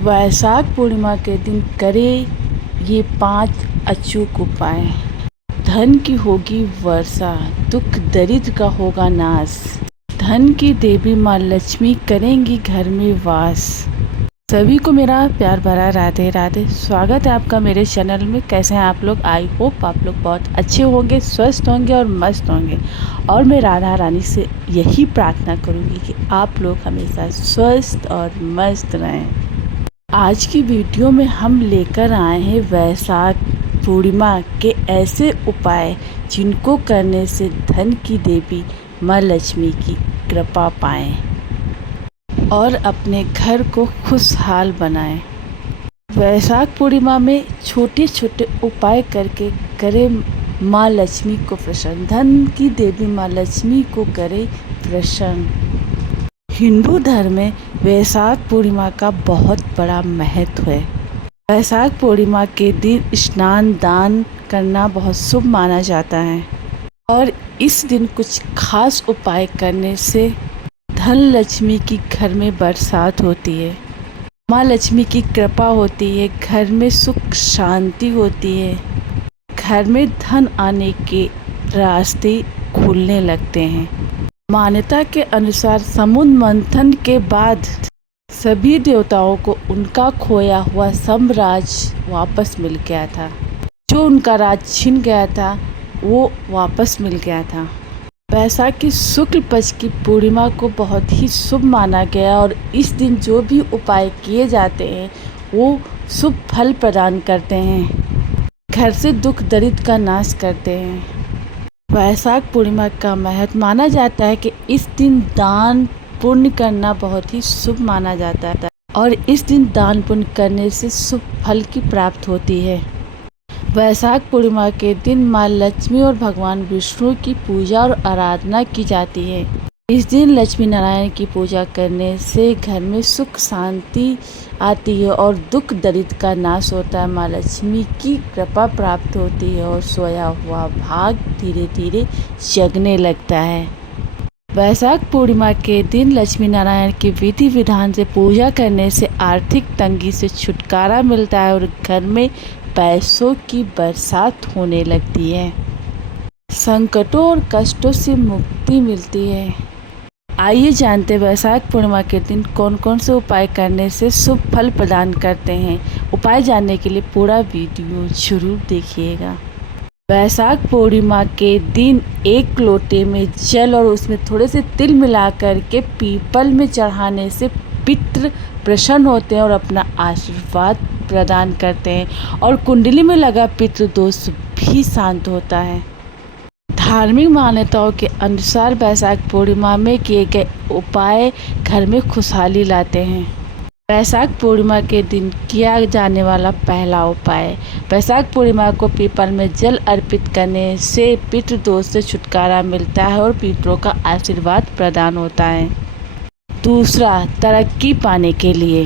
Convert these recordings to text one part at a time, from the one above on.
वैशाख पूर्णिमा के दिन करें ये 5 अचूक उपाय। धन की होगी वर्षा, दुख दरिद्र का होगा नाश। धन की देवी माँ लक्ष्मी करेंगी घर में वास। सभी को मेरा प्यार भरा राधे राधे। स्वागत है आपका मेरे चैनल में। कैसे हैं आप लोग? आई होप आप लोग बहुत अच्छे होंगे, स्वस्थ होंगे और मस्त होंगे। और मैं राधा रानी से यही प्रार्थना करूँगी कि आप लोग हमेशा स्वस्थ और मस्त रहें। आज की वीडियो में हम लेकर आए हैं वैशाख पूर्णिमा के ऐसे उपाय जिनको करने से धन की देवी माँ लक्ष्मी की कृपा पाएं और अपने घर को खुशहाल बनाएं। वैशाख पूर्णिमा में छोटे छोटे उपाय करके करें माँ लक्ष्मी को प्रसन्न, धन की देवी माँ लक्ष्मी को करें प्रसन्न। हिंदू धर्म में वैशाख पूर्णिमा का बहुत बड़ा महत्व है। वैशाख पूर्णिमा के दिन स्नान दान करना बहुत शुभ माना जाता है और इस दिन कुछ खास उपाय करने से धन लक्ष्मी की घर में बरसात होती है, माँ लक्ष्मी की कृपा होती है, घर में सुख शांति होती है, घर में धन आने के रास्ते खुलने लगते हैं। मान्यता के अनुसार समुद्र मंथन के बाद सभी देवताओं को उनका खोया हुआ साम्राज्य वापस मिल गया था। जो उनका राज छिन गया था वो वापस मिल गया था। वैशाख की शुक्ल पक्ष की पूर्णिमा को बहुत ही शुभ माना गया और इस दिन जो भी उपाय किए जाते हैं वो शुभ फल प्रदान करते हैं, घर से दुख दरिद्र का नाश करते हैं। वैशाख पूर्णिमा का महत्व माना जाता है कि इस दिन दान पुण्य करना बहुत ही शुभ माना जाता है और इस दिन दान पुण्य करने से शुभ फल की प्राप्ति होती है। वैशाख पूर्णिमा के दिन माँ लक्ष्मी और भगवान विष्णु की पूजा और आराधना की जाती है। इस दिन लक्ष्मी नारायण की पूजा करने से घर में सुख शांति आती है और दुख दरिद्र का नाश होता है। माँ लक्ष्मी की कृपा प्राप्त होती है और सोया हुआ भाग धीरे धीरे जगने लगता है। वैशाख पूर्णिमा के दिन लक्ष्मी नारायण की विधि विधान से पूजा करने से आर्थिक तंगी से छुटकारा मिलता है और घर में पैसों की बरसात होने लगती है। संकटों और कष्टों से मुक्ति मिलती है। आइए जानते हैं वैशाख पूर्णिमा के दिन कौन कौन से उपाय करने से शुभ फल प्रदान करते हैं। उपाय जानने के लिए पूरा वीडियो जरूर देखिएगा। वैशाख पूर्णिमा के दिन एक लोटे में जल और उसमें थोड़े से तिल मिलाकर के पीपल में चढ़ाने से पितृ प्रसन्न होते हैं और अपना आशीर्वाद प्रदान करते हैं और कुंडली में लगा पितृ दोष भी शांत होता है। धार्मिक मान्यताओं के अनुसार वैशाख पूर्णिमा में किए गए उपाय घर में खुशहाली लाते हैं। वैशाख पूर्णिमा के दिन किया जाने वाला पहला उपाय, वैशाख पूर्णिमा को पीपल में जल अर्पित करने से पितृ दोष से छुटकारा मिलता है और पितरों का आशीर्वाद प्रदान होता है। दूसरा, तरक्की पाने के लिए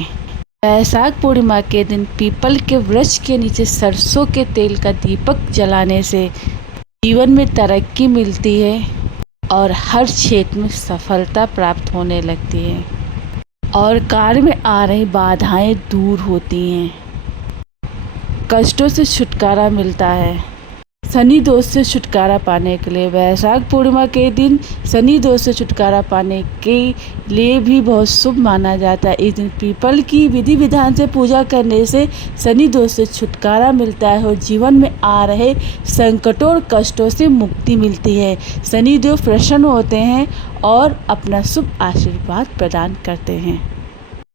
वैशाख पूर्णिमा के दिन पीपल के वृक्ष के नीचे सरसों के तेल का दीपक जलाने से जीवन में तरक्की मिलती है और हर क्षेत्र में सफलता प्राप्त होने लगती है और कार्य में आ रही बाधाएं दूर होती हैं, कष्टों से छुटकारा मिलता है। शनि दोष से छुटकारा पाने के लिए वैशाख पूर्णिमा के दिन शनि दोष से छुटकारा पाने के लिए भी बहुत शुभ माना जाता है। इस दिन पीपल की विधि विधान से पूजा करने से शनि दोष से छुटकारा मिलता है और जीवन में आ रहे संकटों और कष्टों से मुक्ति मिलती है। शनि देव प्रसन्न होते हैं और अपना शुभ आशीर्वाद प्रदान करते हैं।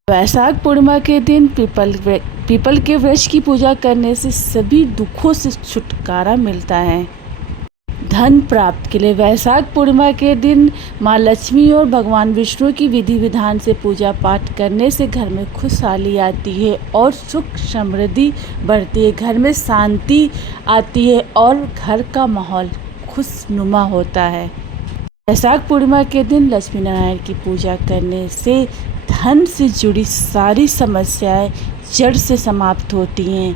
वैशाख पूर्णिमा के दिन पीपल के वृक्ष की पूजा करने से सभी दुखों से छुटकारा मिलता है। धन प्राप्त के लिए वैशाख पूर्णिमा के दिन माँ लक्ष्मी और भगवान विष्णु की विधि विधान से पूजा पाठ करने से घर में खुशहाली आती है और सुख समृद्धि बढ़ती है, घर में शांति आती है और घर का माहौल खुशनुमा होता है। वैशाख पूर्णिमा के दिन लक्ष्मी नारायण की पूजा करने से धन से जुड़ी सारी समस्याएं जड़ से समाप्त होती हैं।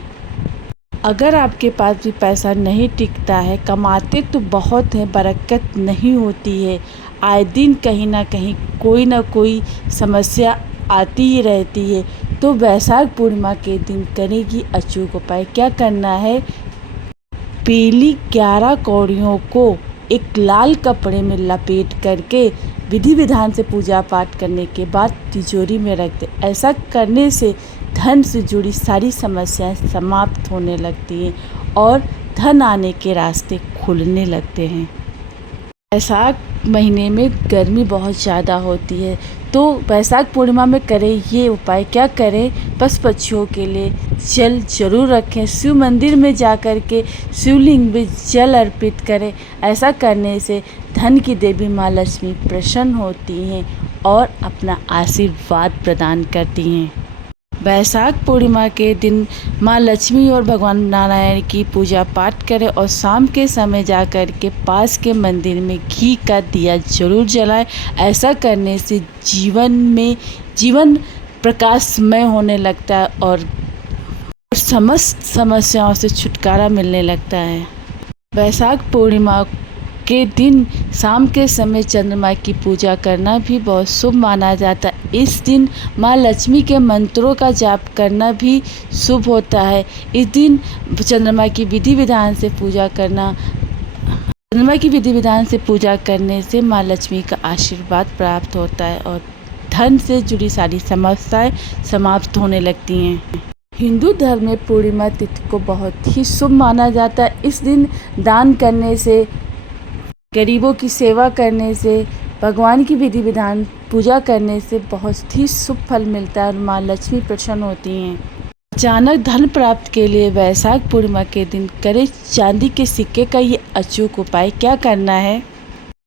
अगर आपके पास भी पैसा नहीं टिकता है, कमाते तो बहुत हैं, बरकत नहीं होती है, आए दिन कहीं ना कहीं कोई ना कोई समस्या आती ही रहती है, तो वैशाख पूर्णिमा के दिन करेगी अचूक उपाय। क्या करना है, पीली 11 कौड़ियों को एक लाल कपड़े में लपेट करके विधि विधान से पूजा पाठ करने के बाद तिजोरी में रख दे। ऐसा करने से धन से जुड़ी सारी समस्याएं समाप्त होने लगती हैं और धन आने के रास्ते खुलने लगते हैं। वैशाख महीने में गर्मी बहुत ज़्यादा होती है, तो वैशाख पूर्णिमा में करें ये उपाय। क्या करें, पशु पक्षियों के लिए जल जरूर रखें। शिव मंदिर में जा कर के शिवलिंग में जल अर्पित करें। ऐसा करने से धन की देवी माँ लक्ष्मी प्रसन्न होती हैं और अपना आशीर्वाद प्रदान करती हैं। वैशाख पूर्णिमा के दिन माँ लक्ष्मी और भगवान नारायण की पूजा पाठ करें और शाम के समय जाकर के पास के मंदिर में घी का दिया जरूर जलाएं। ऐसा करने से जीवन प्रकाशमय होने लगता है और समस्त समस्याओं से छुटकारा मिलने लगता है। वैशाख पूर्णिमा के दिन शाम के समय चंद्रमा की पूजा करना भी बहुत शुभ माना जाता है। इस दिन माँ लक्ष्मी के मंत्रों का जाप करना भी शुभ होता है। इस दिन चंद्रमा की विधि विधान से पूजा करने से माँ लक्ष्मी का आशीर्वाद प्राप्त होता है और धन से जुड़ी सारी समस्याएं समाप्त होने लगती हैं। हिंदू धर्म में पूर्णिमा तिथि को बहुत ही शुभ माना जाता है। इस दिन दान करने से, गरीबों की सेवा करने से, भगवान की विधि विधान पूजा करने से बहुत ही शुभ फल मिलता है और माँ लक्ष्मी प्रसन्न होती हैं। अचानक धन प्राप्त के लिए वैशाख पूर्णिमा के दिन करें चांदी के सिक्के का ये अचूक उपाय। क्या करना है,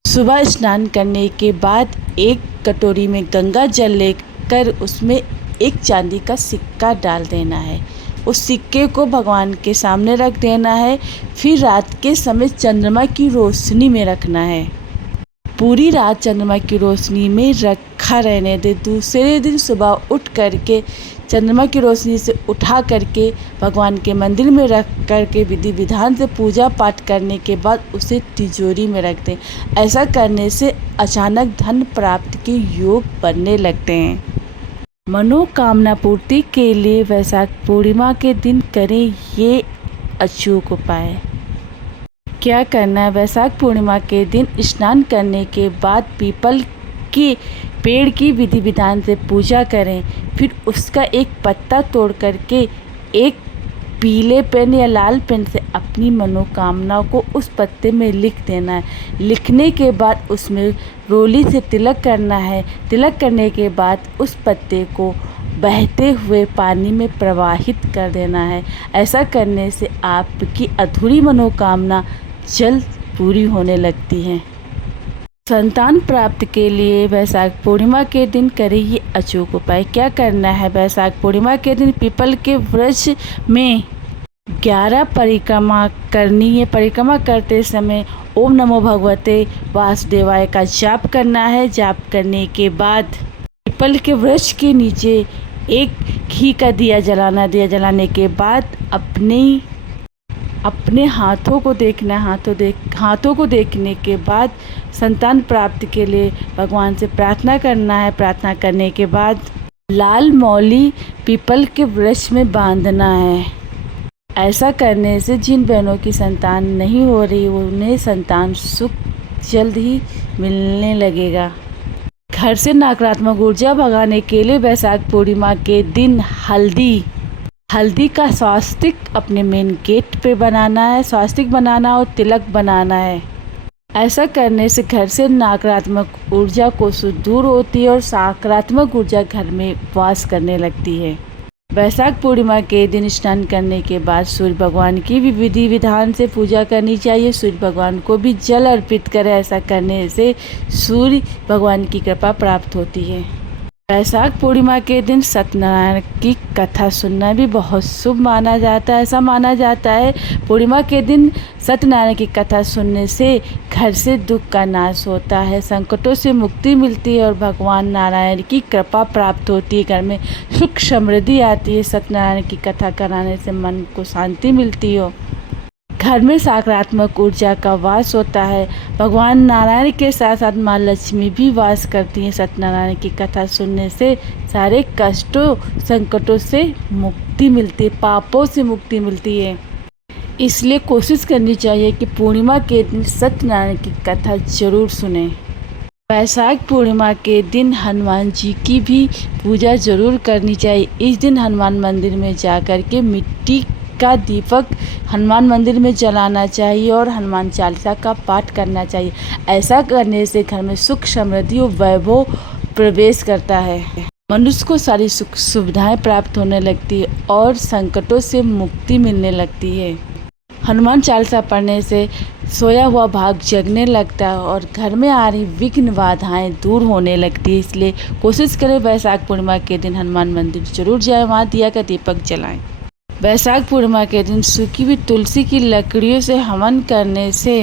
सुबह स्नान करने के बाद एक कटोरी में गंगा जल लेकर उसमें एक चांदी का सिक्का डाल देना है। उस सिक्के को भगवान के सामने रख देना है। फिर रात के समय चंद्रमा की रोशनी में रखना है। पूरी रात चंद्रमा की रोशनी में रखा रहने दे। दूसरे दिन सुबह उठ करके चंद्रमा की रोशनी से उठा करके भगवान के मंदिर में रख करके विधि विधान से पूजा पाठ करने के बाद उसे तिजोरी में रख दें। ऐसा करने से अचानक धन प्राप्ति के योग बनने लगते हैं। मनोकामना पूर्ति के लिए वैशाख पूर्णिमा के दिन करें ये अचूक उपाय। क्या करना है, वैशाख पूर्णिमा के दिन स्नान करने के बाद पीपल के पेड़ की विधि विधान से पूजा करें। फिर उसका एक पत्ता तोड़ करके एक पीले पेन या लाल पेन से अपनी मनोकामना को उस पत्ते में लिख देना है। लिखने के बाद उसमें रोली से तिलक करना है। तिलक करने के बाद उस पत्ते को बहते हुए पानी में प्रवाहित कर देना है। ऐसा करने से आपकी अधूरी मनोकामना जल्द पूरी होने लगती है। संतान प्राप्त के लिए वैशाख पूर्णिमा के दिन करें ये अचूक उपाय। क्या करना है, वैशाख पूर्णिमा के दिन पीपल के वृक्ष में 11 परिक्रमा करनी है। परिक्रमा करते समय ओम नमो भगवते वासुदेवाय का जाप करना है। जाप करने के बाद पीपल के वृक्ष के नीचे एक घी का दिया जलाना। दिया जलाने के बाद अपने हाथों को देखना। हाथों को देखने के बाद संतान प्राप्ति के लिए भगवान से प्रार्थना करना है। प्रार्थना करने के बाद लाल मौली पीपल के वृक्ष में बांधना है। ऐसा करने से जिन बहनों की संतान नहीं हो रही उन्हें संतान सुख जल्द ही मिलने लगेगा। घर से नकारात्मक ऊर्जा भगाने के लिए वैशाख पूर्णिमा के दिन हल्दी का स्वास्तिक अपने मेन गेट पे बनाना है। स्वास्तिक बनाना और तिलक बनाना है। ऐसा करने से घर से नकारात्मक ऊर्जा को दूर होती है और सकारात्मक ऊर्जा घर में वास करने लगती है। वैशाख पूर्णिमा के दिन स्नान करने के बाद सूर्य भगवान की भी विधि विधान से पूजा करनी चाहिए। सूर्य भगवान को भी जल अर्पित करें। ऐसा करने से सूर्य भगवान की कृपा प्राप्त होती है। वैशाख पूर्णिमा के दिन सत्यनारायण की कथा सुनना भी बहुत शुभ माना जाता है। ऐसा माना जाता है पूर्णिमा के दिन सत्यनारायण की कथा सुनने से घर से दुख का नाश होता है, संकटों से मुक्ति मिलती है और भगवान नारायण की कृपा प्राप्त होती है। घर में सुख समृद्धि आती है। सत्यनारायण की कथा कराने से मन को शांति मिलती हो। घर में सकारात्मक ऊर्जा का वास होता है। भगवान नारायण के साथ साथ माँ लक्ष्मी भी वास करती हैं। सत्यनारायण की कथा सुनने से सारे कष्टों संकटों से मुक्ति मिलती है, पापों से मुक्ति मिलती है। इसलिए कोशिश करनी चाहिए कि पूर्णिमा के दिन सत्यनारायण की कथा जरूर सुने। वैशाख पूर्णिमा के दिन हनुमान जी की भी पूजा जरूर करनी चाहिए। इस दिन हनुमान मंदिर में जाकर के मिट्टी का दीपक हनुमान मंदिर में जलाना चाहिए और हनुमान चालीसा का पाठ करना चाहिए। ऐसा करने से घर में सुख समृद्धि और वैभव प्रवेश करता है। मनुष्य को सारी सुख सुविधाएं प्राप्त होने लगती है और संकटों से मुक्ति मिलने लगती है। हनुमान चालीसा पढ़ने से सोया हुआ भाग जगने लगता है और घर में आ रही विघ्न बाधाएं दूर होने लगती है। इसलिए कोशिश करें वैशाख पूर्णिमा के दिन हनुमान मंदिर जरूर जाएं, वहाँ दिया का दीपक जलाएं। वैशाख पूर्णिमा के दिन सूखी हुई तुलसी की लकड़ियों से हवन करने से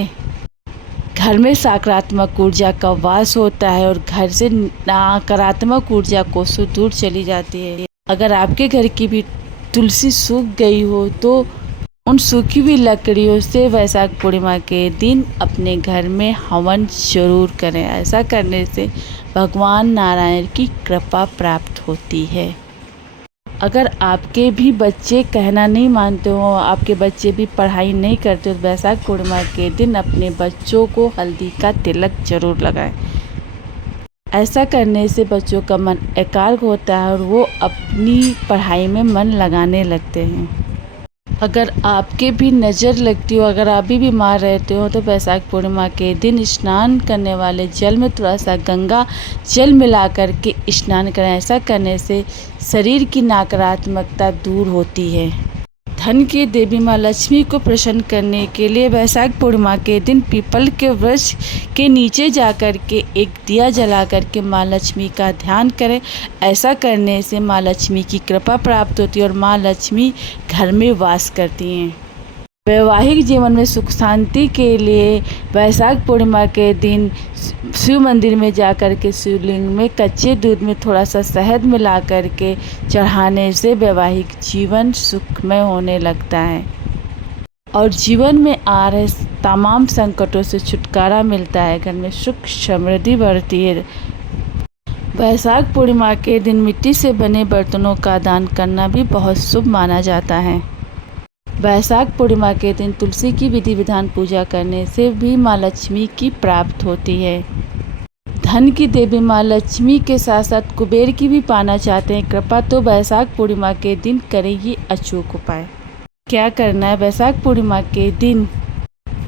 घर में सकारात्मक ऊर्जा का वास होता है और घर से नकारात्मक ऊर्जा को दूर चली जाती है। अगर आपके घर की भी तुलसी सूख गई हो तो उन सूखी हुई लकड़ियों से वैशाख पूर्णिमा के दिन अपने घर में हवन जरूर करें। ऐसा करने से भगवान नारायण की कृपा प्राप्त होती है। अगर आपके भी बच्चे कहना नहीं मानते हो, आपके बच्चे भी पढ़ाई नहीं करते, तो वैशाख पूर्णिमा के दिन अपने बच्चों को हल्दी का तिलक जरूर लगाएं। ऐसा करने से बच्चों का मन एकाग्र होता है और वो अपनी पढ़ाई में मन लगाने लगते हैं। अगर आपके भी नज़र लगती हो, अगर आप भी बीमार रहते हो, तो वैशाख पूर्णिमा के दिन स्नान करने वाले जल में थोड़ा सा गंगा जल मिला करके स्नान करें। ऐसा करने से शरीर की नकारात्मकता दूर होती है। धन की देवी माँ लक्ष्मी को प्रसन्न करने के लिए वैशाख पूर्णिमा के दिन पीपल के वृक्ष के नीचे जाकर के एक दिया जला करके माँ लक्ष्मी का ध्यान करें। ऐसा करने से माँ लक्ष्मी की कृपा प्राप्त होती है और माँ लक्ष्मी घर में वास करती हैं। वैवाहिक जीवन में सुख शांति के लिए वैशाख पूर्णिमा के दिन शिव मंदिर में जाकर के शिवलिंग में कच्चे दूध में थोड़ा सा शहद मिला करके चढ़ाने से वैवाहिक जीवन सुखमय होने लगता है और जीवन में आ रहे तमाम संकटों से छुटकारा मिलता है। घर में सुख समृद्धि बढ़ती है। वैशाख पूर्णिमा के दिन मिट्टी से बने बर्तनों का दान करना भी बहुत शुभ माना जाता है। वैशाख पूर्णिमा के दिन तुलसी की विधि विधान पूजा करने से भी माँ लक्ष्मी की प्राप्त होती है। धन की देवी माँ लक्ष्मी के साथ साथ कुबेर की भी पाना चाहते हैं कृपा, तो वैशाख पूर्णिमा के दिन करें ये अचूक उपाय। क्या करना है? वैशाख पूर्णिमा के दिन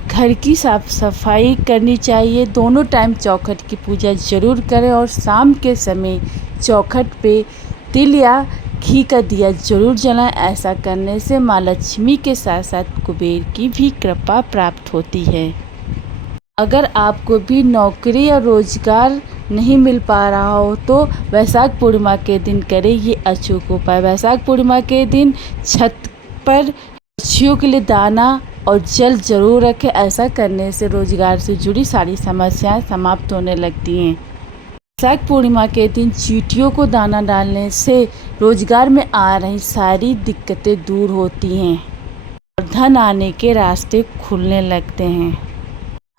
घर की साफ सफाई करनी चाहिए। दोनों टाइम चौखट की पूजा जरूर करें और शाम के समय चौखट पे तिल या घी का दिया जरूर जलाएं। ऐसा करने से माँ लक्ष्मी के साथ साथ कुबेर की भी कृपा प्राप्त होती है। अगर आपको भी नौकरी या रोजगार नहीं मिल पा रहा हो तो वैशाख पूर्णिमा के दिन करें ये अचूक उपाय। वैशाख पूर्णिमा के दिन छत पर पक्षियों के लिए दाना और जल जरूर रखें। ऐसा करने से रोजगार से जुड़ी सारी समस्याएं समाप्त होने लगती हैं। वैशाख पूर्णिमा के दिन चींटियों को दाना डालने से रोजगार में आ रही सारी दिक्कतें दूर होती हैं और धन आने के रास्ते खुलने लगते हैं।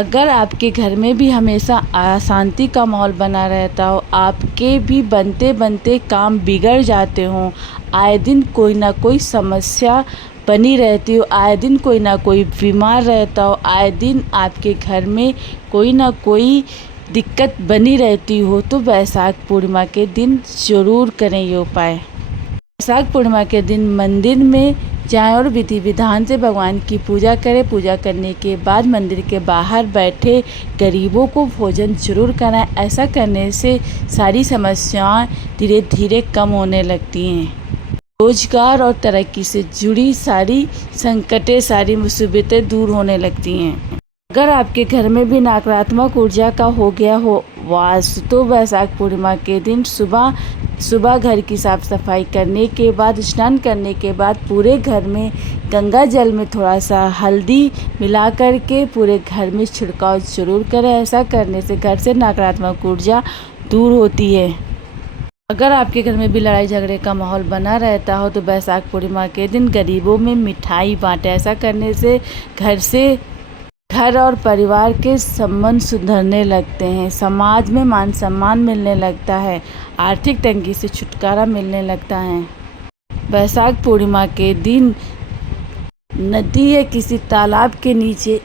अगर आपके घर में भी हमेशा अशांति का माहौल बना रहता हो, आपके भी बनते बनते काम बिगड़ जाते हों, आए दिन कोई ना कोई समस्या बनी रहती हो, आए दिन कोई ना कोई बीमार रहता हो, आए दिन आपके घर में कोई ना कोई दिक्कत बनी रहती हो, तो वैशाख पूर्णिमा के दिन जरूर करें ये उपाय। वैशाख पूर्णिमा के दिन मंदिर में जाएं और विधि विधान से भगवान की पूजा करें। पूजा करने के बाद मंदिर के बाहर बैठे गरीबों को भोजन जरूर कराएं। ऐसा करने से सारी समस्याएं धीरे धीरे कम होने लगती हैं। रोजगार और तरक्की से जुड़ी सारी संकटें, सारी मुसीबतें दूर होने लगती हैं। अगर आपके घर में भी नकारात्मक ऊर्जा का हो गया हो वास, तो वैशाख पूर्णिमा के दिन सुबह घर की साफ सफाई करने के बाद, स्नान करने के बाद पूरे घर में गंगा जल में थोड़ा सा हल्दी मिला करके पूरे घर में छिड़काव जरूर करें। ऐसा करने से घर से नकारात्मक ऊर्जा दूर होती है। अगर आपके घर में भी लड़ाई झगड़े का माहौल बना रहता हो तो बैसाख पूर्णिमा के दिन गरीबों में मिठाई बांटे। ऐसा करने से घर और परिवार के संबंध सुधरने लगते हैं, समाज में मान सम्मान मिलने लगता है, आर्थिक तंगी से छुटकारा मिलने लगता है। बैसाख पूर्णिमा के दिन नदी या किसी तालाब के नीचे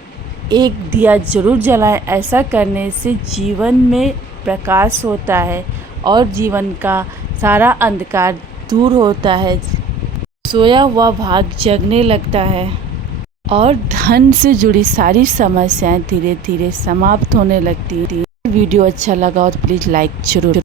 एक दिया जरूर जलाएं। ऐसा करने से जीवन में प्रकाश होता है और जीवन का सारा अंधकार दूर होता है, सोया हुआ भाग जगने लगता है और धन से जुड़ी सारी समस्याएं धीरे धीरे समाप्त होने लगती हैं। वीडियो अच्छा लगा हो तो प्लीज़ लाइक जरूर